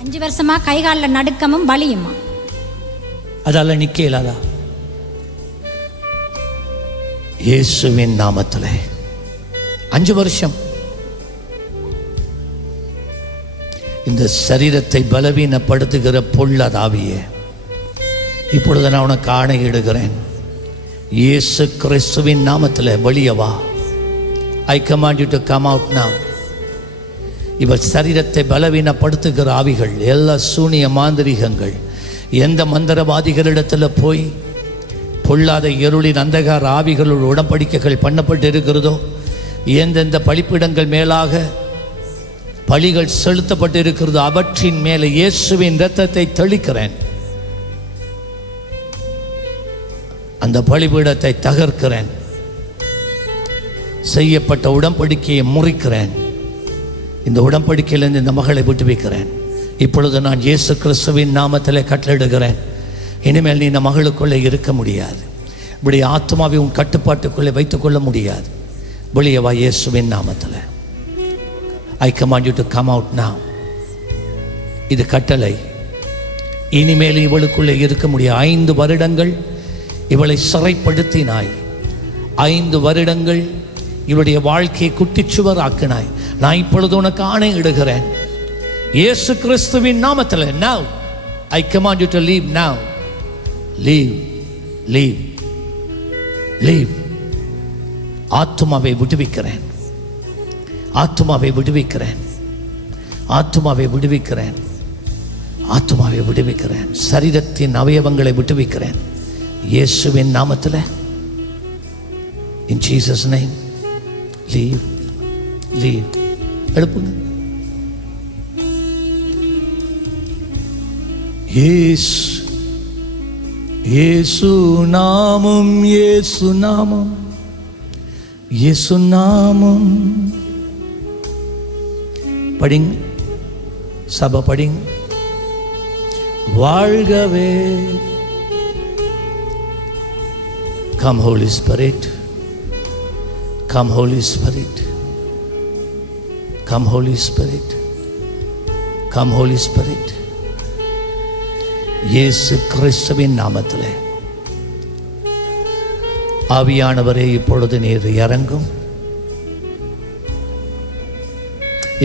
அஞ்சு வருஷமா கை காலில் நடுக்கமும் வலியுமா? அதால நிக்க இயலாதா இயேசுவின் நாமத்திலே. அஞ்சு வருஷம். இந்த சரீரத்தை பலவீனப்படுத்துகிற பொல்லதாவியே இப்பொழுது நான் உனக்கு ஆணையிடுகிறேன் இயேசு கிறிஸ்துவின் நாமத்தில் வெளியே வா I command you to come out now. இவர் சரீரத்தை பலவீனப்படுத்துகிற ஆவிகள் எல்லா சூனிய மாந்திரிகங்கள். எந்த மந்திரவாதிகளிடத்தில் போய் பொல்லாத இருளின் அந்தகார ஆவிகளுள் உடன்படிக்கைகள் பண்ணப்பட்டு இருக்கிறதோ எந்தெந்த பழிப்பிடங்கள் மேலாக பழிகள் செலுத்தப்பட்டு இருக்கிறதோ அவற்றின் மேலே இயேசுவின் இரத்தத்தை தெளிக்கிறேன். அந்த பழிபீடத்தை தகர்க்கிறேன். செய்யப்பட்ட உடன்படிக்கையை முறிக்கிறேன். இந்த உடன்படிக்கையிலிருந்து இந்த மகளை விட்டு வைக்கிறேன் இப்பொழுது நான் இயேசு கிறிஸ்துவின் நாமத்தில் கட்டளிடுகிறேன் இனிமேல் நீ இந்த மகளுக்குள்ளே இருக்க முடியாது. இப்படி ஆத்மாவை உன் கட்டுப்பாட்டுக்குள்ளே வைத்துக்கொள்ள முடியாது. வெளியே வா இயேசுவின் நாமத்தில். I command you to come out நா இது கட்டளை. இனிமேல் இவளுக்குள்ளே இருக்க முடியாது ஐந்து வருடங்கள் இவளை சிறைப்படுத்தினாய். ஐந்து வருடங்கள் இவளுடைய வாழ்க்கையை குட்டிச்சுவர் ஆக்கினாய் நான் இப்பொழுது உனக்கு ஆணை இடுகிறேன். இயேசு கிறிஸ்துவின் நாமத்தில் now I command you to leave now leave leave leave ஆத்மாவை விடுவிக்கிறேன். ஆத்மாவை விடுவிக்கிறேன். ஆத்மாவை விடுவிக்கிறேன். ஆத்மாவை விடுவிக்கிறேன். சரீரத்தின் அவயவங்களை விடுவிக்கிறேன். இயேசுவின் நாமத்தில். In Jesus name leave leave எழுப்புங்க. ஏசு இயேசு நாமம் ஏசு நாமம் ஏசு நாமம். படிங்க. சபை படிங்க. வாழ்கவே. Come holy spirit come holy spirit come holy spirit come holy spirit இயேசு கிறிஸ்துவின் நாமத்தில். ஆவியானவரே இப்பொழுது நீர் இறங்கும்.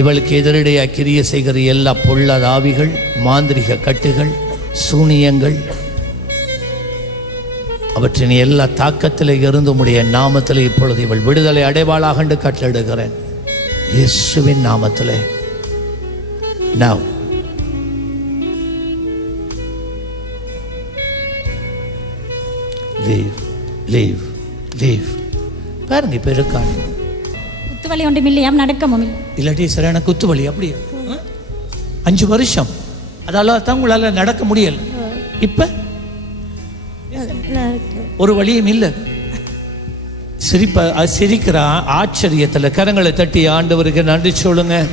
இவளுக்கு எதிரடையாக கிரிய செய்கிற எல்லா பொல்லாத ஆவிகள் மாந்திரிக கட்டுகள் சூனியங்கள் அவற்றின் எல்லா தாக்கத்தில் இருந்து உடைய நாமத்தில் இப்பொழுது இவள் விடுதலை அடைவாளாக என்று கட்டளிடுகிறேன் இயேசுவின் நாமத்தில். Now லீவ் லீவ் லீவ் பாருங்க இப்போ இருக்காங்க குத்து வலி ஒன்றும் இல்லையாம் நடுக்கமும் இல்லை. இல்லாட்டி சரியான குத்து வலி அப்படியா? அஞ்சு வருஷம். அதால தான் உங்களால் நடக்க முடியல. இப்போ? ஒரு வழியும் இல்லை. சிரிப்ப சிரிக்கிறான் ஆச்சரியத்தில் கரங்களை தட்டி ஆண்டவருக்கு நன்றி சொல்லுங்கள்